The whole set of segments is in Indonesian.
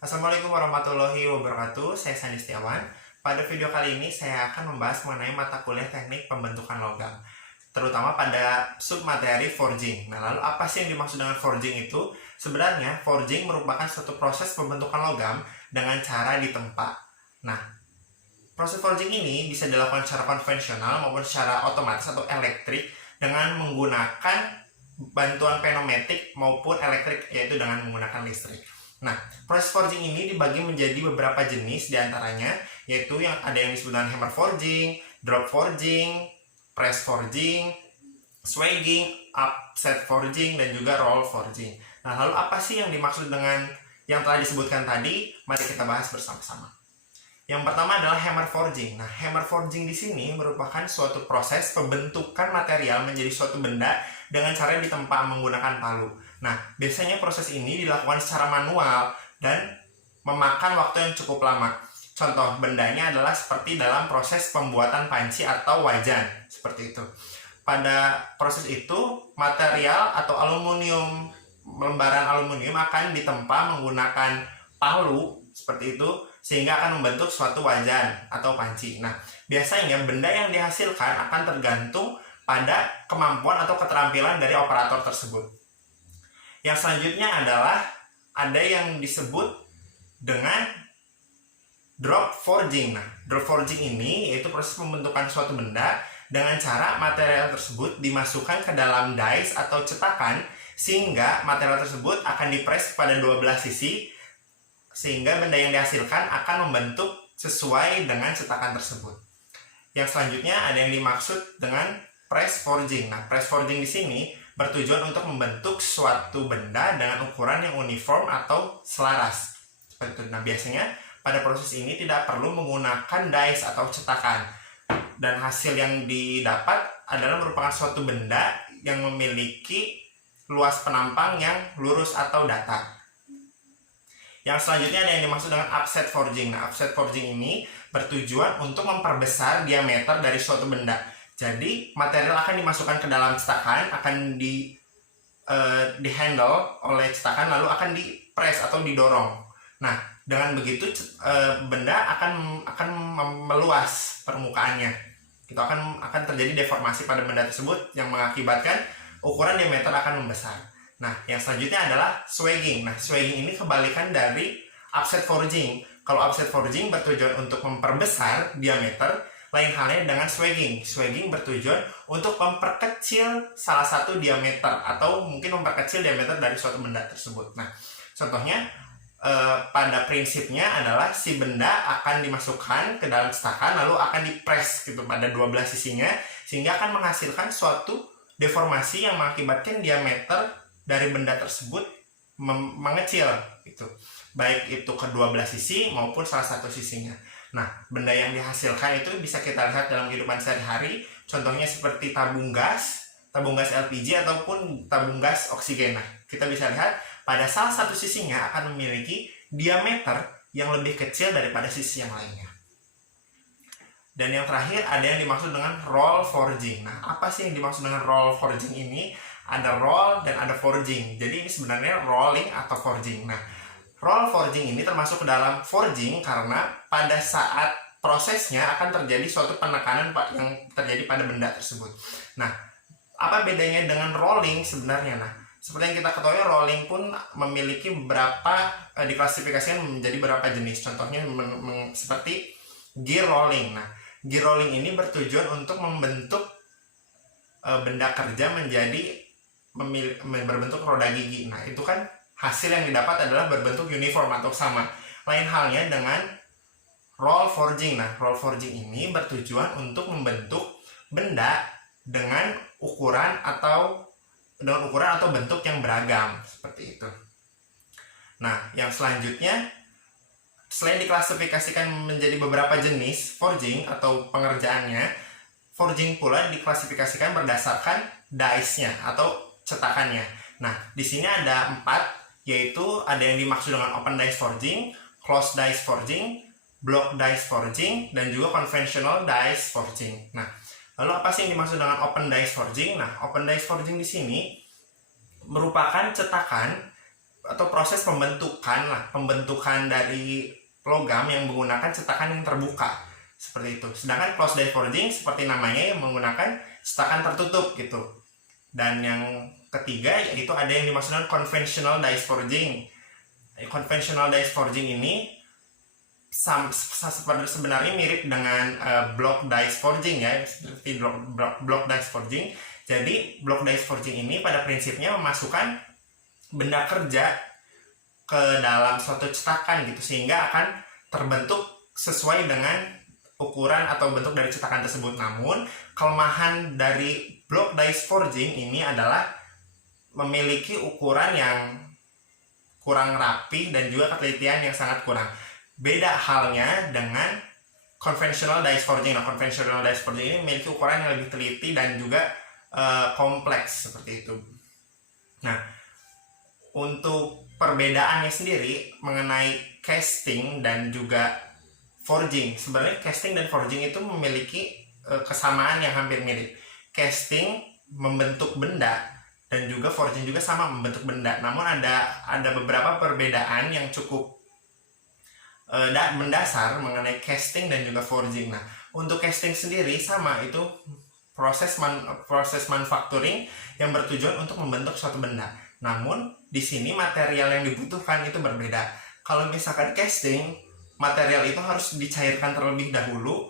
Assalamualaikum warahmatullahi wabarakatuh, saya Sandi Setiawan. Pada video kali ini saya akan membahas mengenai mata kuliah teknik pembentukan logam, terutama pada submateri forging. Nah, lalu apa sih yang dimaksud dengan forging itu? Sebenarnya, forging merupakan suatu proses pembentukan logam dengan cara ditempa. Nah, proses forging ini bisa dilakukan secara konvensional maupun secara otomatis atau elektrik dengan menggunakan bantuan pneumatik maupun elektrik, yaitu dengan menggunakan listrik. Nah, proses forging ini dibagi menjadi beberapa jenis diantaranya, yaitu yang ada yang disebut dengan hammer forging, drop forging, press forging, swagging, upset forging, dan juga roll forging. Nah, lalu apa sih yang dimaksud dengan yang telah disebutkan tadi? Mari kita bahas bersama-sama. Yang pertama adalah hammer forging. Nah, hammer forging di sini merupakan suatu proses pembentukan material menjadi suatu benda dengan cara ditempa menggunakan palu. Nah, biasanya proses ini dilakukan secara manual dan memakan waktu yang cukup lama. Contoh bendanya adalah seperti dalam proses pembuatan panci atau wajan, seperti itu. Pada proses itu, material atau lembaran aluminium akan ditempa menggunakan palu, seperti itu, sehingga akan membentuk suatu wajan atau panci. Nah, biasanya benda yang dihasilkan akan tergantung pada kemampuan atau keterampilan dari operator tersebut. Yang selanjutnya adalah ada yang disebut dengan drop forging. Nah, drop forging ini yaitu proses pembentukan suatu benda dengan cara material tersebut dimasukkan ke dalam dies atau cetakan sehingga material tersebut akan dipres pada 12 sisi sehingga benda yang dihasilkan akan membentuk sesuai dengan cetakan tersebut. Yang selanjutnya ada yang dimaksud dengan press forging. Nah, press forging di sini bertujuan untuk membentuk suatu benda dengan ukuran yang uniform atau selaras. Seperti itu. Nah, biasanya pada proses ini tidak perlu menggunakan dies atau cetakan. Dan hasil yang didapat adalah merupakan suatu benda yang memiliki luas penampang yang lurus atau datar. Yang selanjutnya ada yang dimaksud dengan upset forging. Nah, upset forging ini bertujuan untuk memperbesar diameter dari suatu benda. Jadi, material akan dimasukkan ke dalam cetakan, akan di handle oleh cetakan, lalu akan di-press atau didorong. Nah, dengan begitu benda akan meluas permukaannya. Itu akan terjadi deformasi pada benda tersebut yang mengakibatkan ukuran diameter akan membesar. Nah, yang selanjutnya adalah swagging. Nah, swagging ini kebalikan dari upset forging. Kalau upset forging bertujuan untuk memperbesar diameter, lain halnya dengan swagging. Swagging bertujuan untuk memperkecil salah satu diameter atau mungkin memperkecil diameter dari suatu benda tersebut. Nah, contohnya pada prinsipnya adalah si benda akan dimasukkan ke dalam cetakan lalu akan dipres gitu pada 12 sisinya sehingga akan menghasilkan suatu deformasi yang mengakibatkan diameter dari benda tersebut mengecil gitu. Baik itu kedua belah sisi maupun salah satu sisinya. Nah, benda yang dihasilkan itu bisa kita lihat dalam kehidupan sehari-hari, contohnya seperti tabung gas LPG ataupun tabung gas oksigen. Nah, kita bisa lihat pada salah satu sisinya akan memiliki diameter yang lebih kecil daripada sisi yang lainnya. Dan yang terakhir ada yang dimaksud dengan roll forging. Nah, apa sih yang dimaksud dengan roll forging ini? Ada roll dan ada forging. Jadi ini sebenarnya rolling atau forging. Nah, roll forging ini termasuk ke dalam forging karena pada saat prosesnya akan terjadi suatu penekanan yang terjadi pada benda tersebut. Nah, apa bedanya dengan rolling sebenarnya? Nah, seperti yang kita ketahui, rolling pun memiliki beberapa diklasifikasikan menjadi beberapa jenis. Contohnya seperti gear rolling. Nah, gear rolling ini bertujuan untuk membentuk benda kerja menjadi berbentuk roda gigi. Nah, itu kan hasil yang didapat adalah berbentuk uniform atau sama. Lain halnya dengan roll forging. Nah, roll forging ini bertujuan untuk membentuk benda dengan ukuran atau bentuk yang beragam seperti itu. Nah, yang selanjutnya selain diklasifikasikan menjadi beberapa jenis forging atau pengerjaannya, forging pula diklasifikasikan berdasarkan dies-nya atau cetakannya. Nah, di sini ada 4, yaitu ada yang dimaksud dengan open dies forging, closed dies forging, block dies forging, dan juga conventional dies forging. Nah, lalu apa sih yang dimaksud dengan open dies forging? Nah, open dies forging di sini merupakan cetakan atau proses pembentukan dari logam yang menggunakan cetakan yang terbuka seperti itu. Sedangkan closed die forging seperti namanya yang menggunakan cetakan tertutup gitu. Dan yang ketiga yaitu ada yang dimaksudkan conventional dice forging. Conventional dice forging ini sebenarnya mirip dengan block dice forging ya, seperti block dice forging. Jadi block dice forging ini pada prinsipnya memasukkan benda kerja ke dalam suatu cetakan gitu, sehingga akan terbentuk sesuai dengan ukuran atau bentuk dari cetakan tersebut. Namun kelemahan dari block dice forging ini adalah memiliki ukuran yang kurang rapi dan juga ketelitian yang sangat kurang. Beda halnya dengan conventional dice forging. Nah, conventional dice forging ini memiliki ukuran yang lebih teliti dan juga kompleks seperti itu. Nah, untuk perbedaannya sendiri mengenai casting dan juga forging, sebenarnya casting dan forging itu memiliki kesamaan yang hampir mirip. Casting membentuk benda dan juga forging juga sama membentuk benda. Namun ada beberapa perbedaan yang cukup mendasar mengenai casting dan juga forging. Nah, untuk casting sendiri sama, itu proses manufacturing yang bertujuan untuk membentuk suatu benda. Namun di sini material yang dibutuhkan itu berbeda. Kalau misalkan casting, material itu harus dicairkan terlebih dahulu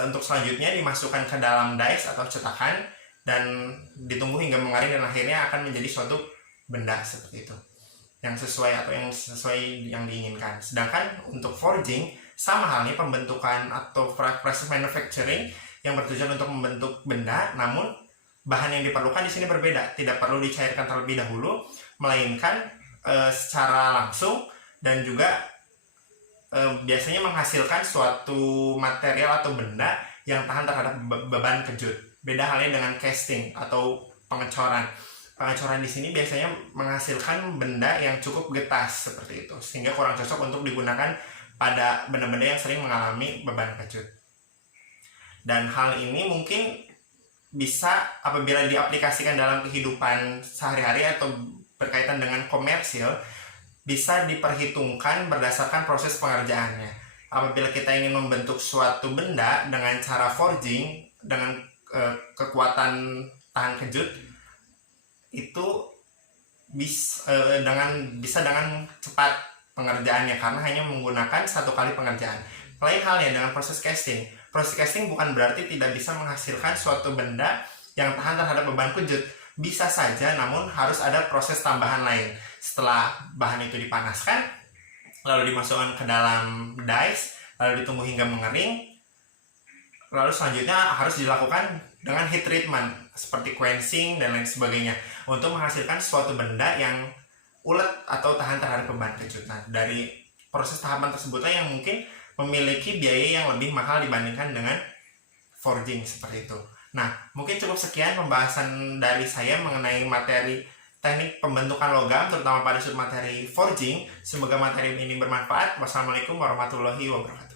untuk selanjutnya dimasukkan ke dalam dice atau cetakan dan ditunggu hingga mengering dan akhirnya akan menjadi suatu benda seperti itu yang sesuai yang diinginkan. Sedangkan untuk forging sama halnya, pembentukan atau proses manufacturing yang bertujuan untuk membentuk benda, namun bahan yang diperlukan di sini berbeda, tidak perlu dicairkan terlebih dahulu, melainkan secara langsung dan juga biasanya menghasilkan suatu material atau benda yang tahan terhadap beban kejut. Beda halnya dengan casting atau pengecoran. Pengecoran di sini biasanya menghasilkan benda yang cukup getas seperti itu, sehingga kurang cocok untuk digunakan pada benda-benda yang sering mengalami beban kejut. Dan hal ini mungkin bisa apabila diaplikasikan dalam kehidupan sehari-hari atau berkaitan dengan komersil, bisa diperhitungkan berdasarkan proses pengerjaannya. Apabila kita ingin membentuk suatu benda dengan cara forging dengan kekuatan tahan kejut, itu bisa dengan cepat pengerjaannya karena hanya menggunakan satu kali pengerjaan. Lain halnya dengan proses casting. Proses casting bukan berarti tidak bisa menghasilkan suatu benda yang tahan terhadap beban kejut. Bisa saja, namun harus ada proses tambahan lain. Setelah bahan itu dipanaskan, lalu dimasukkan ke dalam dice, lalu ditunggu hingga mengering, lalu selanjutnya harus dilakukan dengan heat treatment seperti quenching dan lain sebagainya untuk menghasilkan suatu benda yang ulet atau tahan terhadap beban kejut. Nah, dari proses tahapan tersebutlah yang mungkin memiliki biaya yang lebih mahal dibandingkan dengan forging seperti itu. Nah, mungkin cukup sekian pembahasan dari saya mengenai materi teknik pembentukan logam, terutama pada submateri forging. Semoga materi ini bermanfaat. Wassalamualaikum warahmatullahi wabarakatuh.